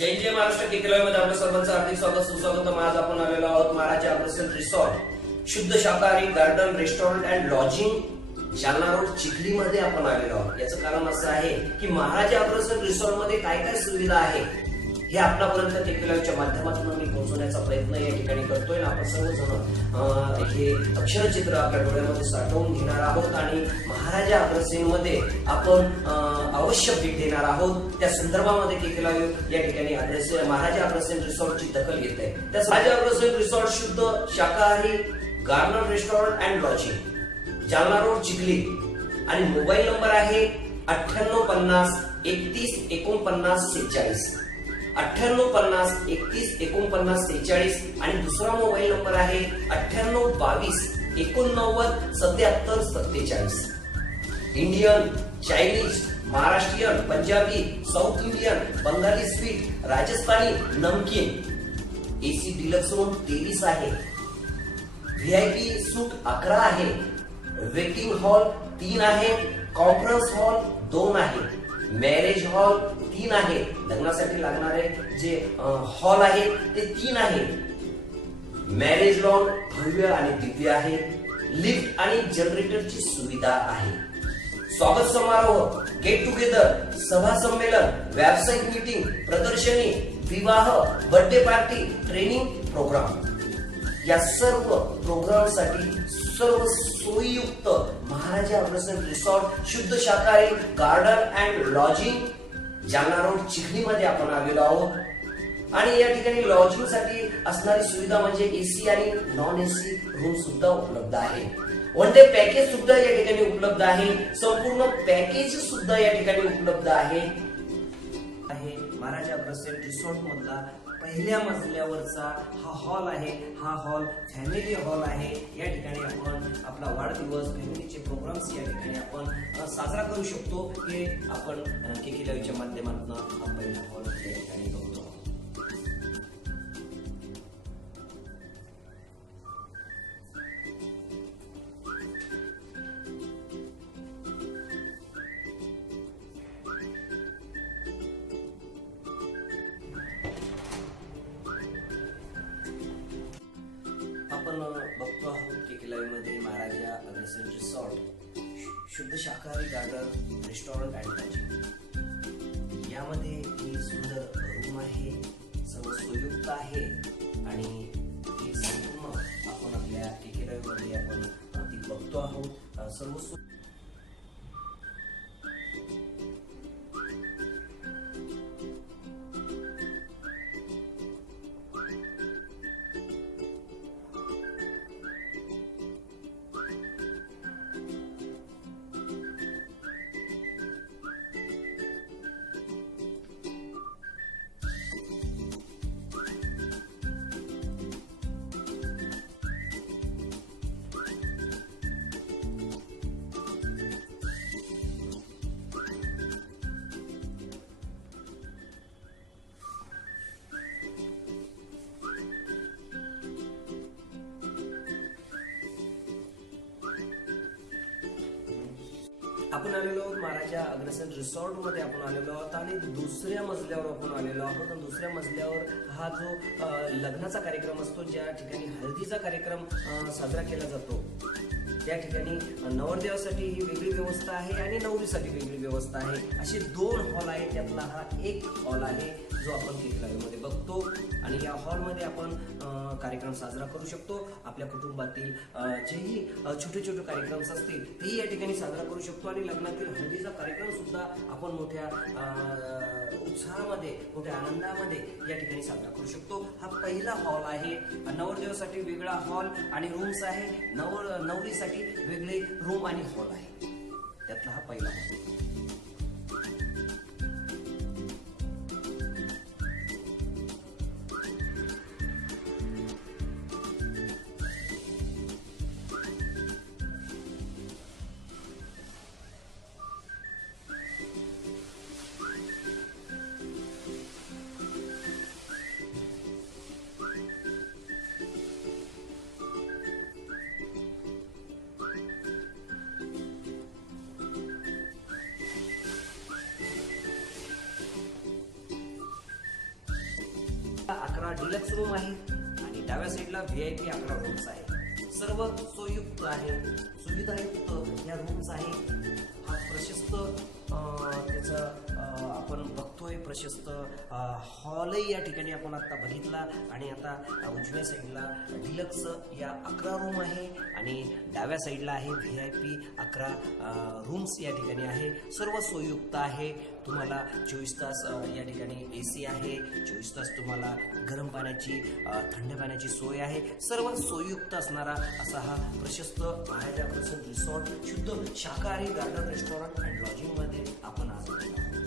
जय जय महाराष्ट्र केकेलॉय मध्ये आपल्या सर्वांचं हार्दिक स्वागत सुस्वागत. आज आपण आलेलो आहोत महाराज अग्रसेन रिसॉर्ट शुद्ध शाकाहारी garden restaurant and lodging Jalna road Chikhli मध्ये आपण आलेलो आहोत. याचं कारण असं आहे की महाराज अग्रसेन रिसॉर्ट मध्ये काय काय सुविधा आहे हे आपल्यापर्यंत केकेलॉयच्या माध्यमातून मी पोहोचवण्याचा प्रयत्न या ठिकाणी करतोय. आपण सर्वजण हे अक्षरचित्र आपल्या डोळ्यामध्ये साठवून घेणार आहोत आणि महाराज अग्रसेन मध्ये आपण अवश्य भेट देणार आहोत. त्या संदर्भामध्ये केकेलॉय या ठिकाणी महाराज अग्रसेन रिसॉर्टची दखल घेत आहे. त्या महाराज अग्रसेन रिसॉर्ट शुद्ध शाकाहारी garden restaurant and lodging Jalna road Chikhli आणि मोबाईल नंबर आहे 9850 31 49 46 9850 31 49 46 आणि दुसरा मोबाईल नंबर आहे 9822 89 77 47. Indian, Chinese, Maharashtrian, Punjabi, south Indian, Bengali sweet, Rajasthani, namkeen. AC deluxe room 23 आहे. व्हीआयपी सूट 11 आहे. वेटिंग हॉल 3 आहे. कॉन्फरन्स हॉल 2 आहे. मॅरेज हॉल 3 आहे. लग्नासाठी लागणारे जे हॉल आहेत ते 3 आहे. मॅरेज लॉन भव्य आणि दिव्य आहे. लिफ्ट आणि जनरेटरची सुविधा आहे. स्वागत समारोह, गेट टुगेदर, सभा संमेलन, व्यावसायिक मीटिंग, प्रदर्शनी, विवाह, बर्थडे पार्टी, ट्रेनिंग प्रोग्राम या सर्व प्रोग्रामसाठी सर्व सोयीयुक्त महाराज अग्रसेन रिसॉर्ट शुद्ध शाकाहारी garden and lodging Jalna road Chikhli मध्ये आपण आलेलो आहोत. आणि या ठिकाणी लॉजिंग साठी असणारी सुविधा म्हणजे एसी आणि नॉन एसी रूम सुद्धा उपलब्ध आहे. वन डे पॅकेज सुद्धा या ठिकाणी उपलब्ध आहे. संपूर्ण पॅकेज सुद्धा या ठिकाणी उपलब्ध आहे. महाराज अग्रसेन रिसॉर्ट मधला पहिल्या मजल्यावरचा हा हॉल आहे. हा हॉल फॅमिली हॉल आहे. या ठिकाणी आपण आपला वाढदिवस, फॅमिलीचे प्रोग्राम्स या ठिकाणी आपण साजरा करू शकतो. हे आपण केकेलॉयच्या माध्यमातून हा पहिला हॉल या ठिकाणी बघतो. आपण बघतो आहोत केकेलॉय मध्ये महाराज अग्रसेन रिसॉर्ट शुद्ध शाकाहारी गार्डन रेस्टॉरंट अँड लॉजिंग. यामध्ये ही सुंदर रूम आहे. सर्व सोययुक्त आहे आणि ही संपूर्ण आपण आपल्या केकेलॉय मध्ये आपण ती बघतो आहोत. सर्व आपण आलेलो आहोत महाराज अग्रसेन रिसॉर्ट मध्ये आपण आलेलो आहोत आणि दुसऱ्या मजल्यावर आपण आलेलो आहोत. आणि दुसऱ्या मजल्यावर हा जो लग्नाचा कार्यक्रम असतो, ज्या ठिकाणी हळदीचा कार्यक्रम साजरा केला जातो, त्या ठिकाणी नवरदेवासाठी ही वेगळी व्यवस्था आहे आणि नवरीसाठी वेगळी व्यवस्था आहे. असे 2 हॉल आहेत. त्यातला हा एक हॉल आहे जो आपण केकेलॉय मध्ये बघतो. आणि या हॉलमध्ये आपण कार्यक्रम साजरा करू शकतो. आपल्या कुटुंबातील जेही छोटे छोटे कार्यक्रम असतील तेही या ठिकाणी साजरा करू शकतो. आणि लग्नातील हळदीचा कार्यक्रम सुद्धा आपण मोठ्या उत्साहामध्ये, मोठ्या आनंदामध्ये या ठिकाणी साजरा करू शकतो. हा पहिला हॉल आहे. नवरदेवासाठी वेगळा हॉल आणि रूम्स आहे. नवरीसाठी वेगळे रूम आणि हॉल आहे. त्यातला हा पहिला हॉल. डिलक्स रूम आहे आणि डाव्या साईडला VIP 11 रूम्स आहे. सर्व सोययुक्त आहे, सुविधायुक्त या रूम्स आहे. हा प्रशस्त त्याचं आपण बघतोय प्रशस्त हॉलही या ठिकाणी आपण आता बघितला. आणि आता उजव्या साईडला डिलक्स या 11 रूम आहे आणि डाव्या साईडला आहे VIP 11 रूम्स या ठिकाणी आहे. सर्व सोययुक्त आहे. तुम्हाला 24 तास या ठिकाणी AC आहे, 24 तास तुम्हाला गरम पाण्याची थंड पाण्याची सोय आहे. सर्व सोययुक्त असणारा असा हा प्रशस्त महाराजा अग्रसेन रिसॉर्ट शुद्ध शाकाहारी गार्डन रेस्टॉरंट अँड लॉजिंग मध्ये आपण आज आलेलो आहोत.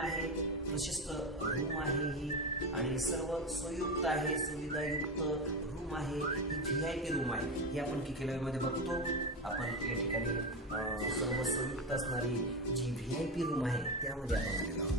आहे, प्रशस्त रूम आहे ही आणि सर्व सोययुक्त आहे, सुविधायुक्त रूम आहे. ही VIP रूम आहे, ही आपण KK मध्ये बघतो. आपण या ठिकाणी सर्व सोययुक्त असणारी जी VIP रूम आहे त्यामध्ये आपण आलेलो आहोत.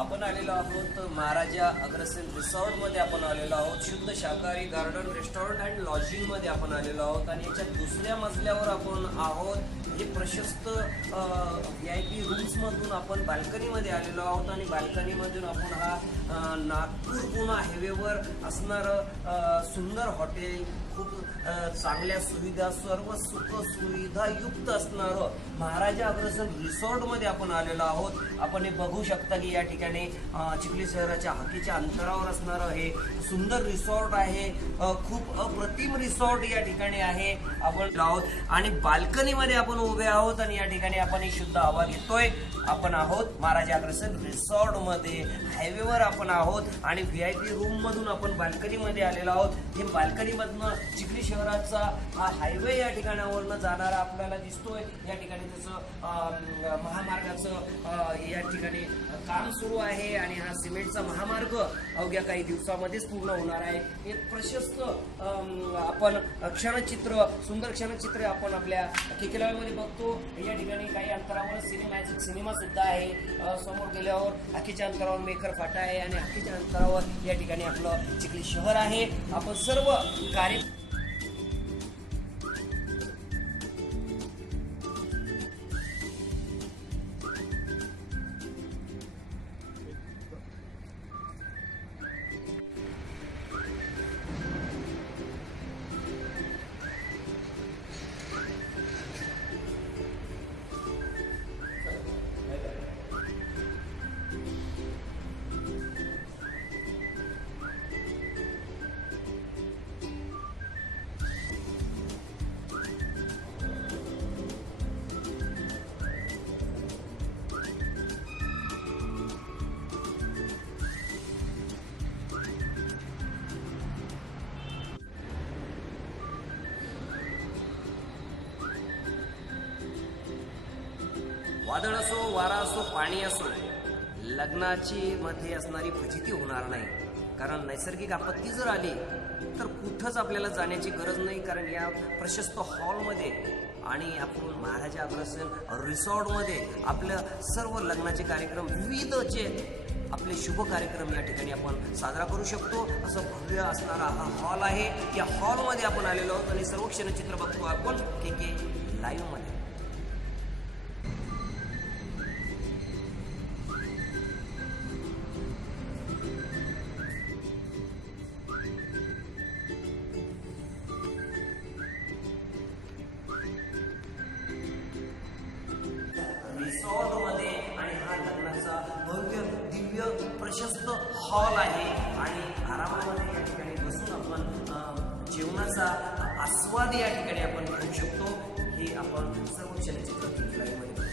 आपण आलेलो आहोत महाराजा अग्रसेन रिसॉर्ट मध्ये आपण आलेलो आहोत. शुद्ध शाकाहारी गार्डन रेस्टॉरंट अँड लॉजिंग मध्ये आपण आलेलो आहोत आणि याच्या दुसऱ्या मजल्यावर आपण आहोत. हे प्रशस्त VIP रूम्स मधून आपण बाल्कनी मध्ये आलेलो आहोत आणि बाल्कनी मधून आपण हा नागपूर पुणे हायवेवर असणारं सुंदर हॉटेल खूप चांगल्या सुविधा, सर्व सुख सुविधा युक्त असणारं महाराजा अग्रसेन रिसॉर्ट मध्ये आपण आलेलो आहोत. आपण हे बघू शकता की या ठिकाणी चिखली शहराच्या हाकेच्या अंतरावर असणारं हे सुंदर रिसॉर्ट आहे. खूप अप्रतिम रिसॉर्ट या ठिकाणी आहे. आपण आहोत आणि बाल्कनीमध्ये आपण उभे आहोत आणि या ठिकाणी आपण ही शुद्ध हवा घेतोय. आपण आहोत महाराजा अग्रसेन रिसॉर्ट मध्ये, हायवेवर आपण आहोत आणि VIP रूम मधून आपण बाल्कनी मध्ये आलेलो आहोत. हे बाल्कनी मधनं चिखली शहराचा हा हायवे या ठिकाणावरनं जाणारा आपल्याला दिसतोय. या ठिकाणी त्याचं महामार्गाचं या ठिकाणी काम सुरू आहे आणि हा सिमेंटचा महामार्ग अवघ्या काही दिवसामध्येच पूर्ण होणार आहे. एक प्रशस्त आपण क्षणचित्र, सुंदर क्षणचित्र आपण आपल्या KK मध्ये बघतो. या ठिकाणी काही अंतरावर सिनेमा सुद्धा आहे. समोर गेल्यावर हाकेच्या अंतरावर मेखर फाटा आहे आणि हाकेच्या अंतरावर या ठिकाणी आपलं चिखली शहर आहे. आपण सर्व कार्य वादळ असो, वारा असो, पाणी असो, लग्नाची मध्ये असणारी फजिती होणार नाही. कारण नैसर्गिक आपत्ती जर आली तर कुठंच आपल्याला जाण्याची गरज नाही. कारण या प्रशस्त हॉलमध्ये आणि आपण महाराजा अग्रसेन रिसॉर्टमध्ये आपलं सर्व लग्नाचे कार्यक्रम, विविध जे आपले शुभ कार्यक्रम या ठिकाणी आपण साजरा करू शकतो. असं भव्य असणारा हा हॉल आहे. या हॉलमध्ये आपण आलेलो आहोत आणि सर्व क्षणचित्र बघतो आपण KK लाईव्ह मध्ये. रिसॉर्ट मध्ये आणि हा लग्नाचा भव्य दिव्य प्रशस्त हॉल आहे आणि आरामामध्ये या ठिकाणी बसून आपण जेवणाचा आस्वाद या ठिकाणी आपण घेऊ शकतो. हे आपण सर्व क्षणचित्र KK लाईव्ह मध्ये बघतो.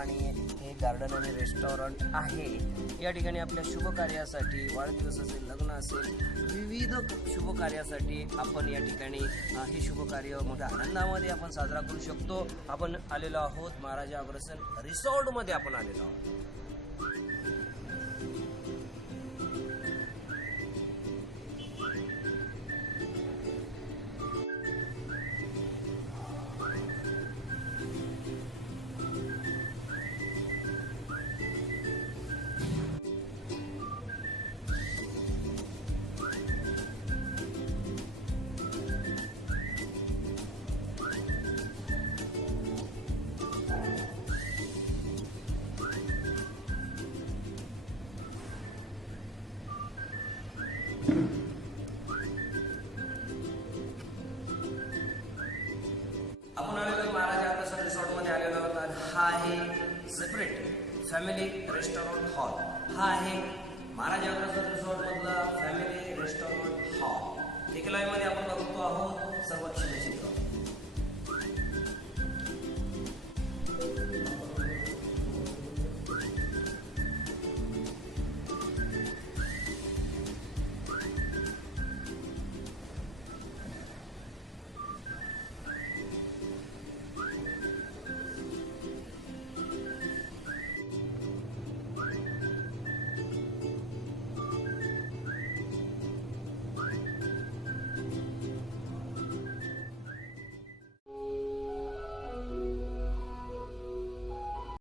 आणि हे गार्डन आणि रेस्टॉरंट आहे. या ठिकाणी आपल्या शुभ कार्यासाठी, वाढदिवस असेल, लग्न असेल, विविध शुभ कार्यासाठी आपण या ठिकाणी हे शुभ कार्य मोठ्या आनंदामध्ये आपण साजरा करू शकतो. आपण आलेलो आहोत महाराजा अग्रसेन रिसॉर्टमध्ये आपण आलेलो आहोत. आपण आलेलो महाराजा अग्रसेन रिसॉर्टमध्ये आलेलो आहोत आणि हा आहे सेपरेट फॅमिली रेस्टॉरंट हॉल. हा आहे महाराजा अग्रसेन रिसॉर्ट मधला family restaurant hall. KK live मध्ये आपण बघतो आहोत सर्व क्षणचित्र.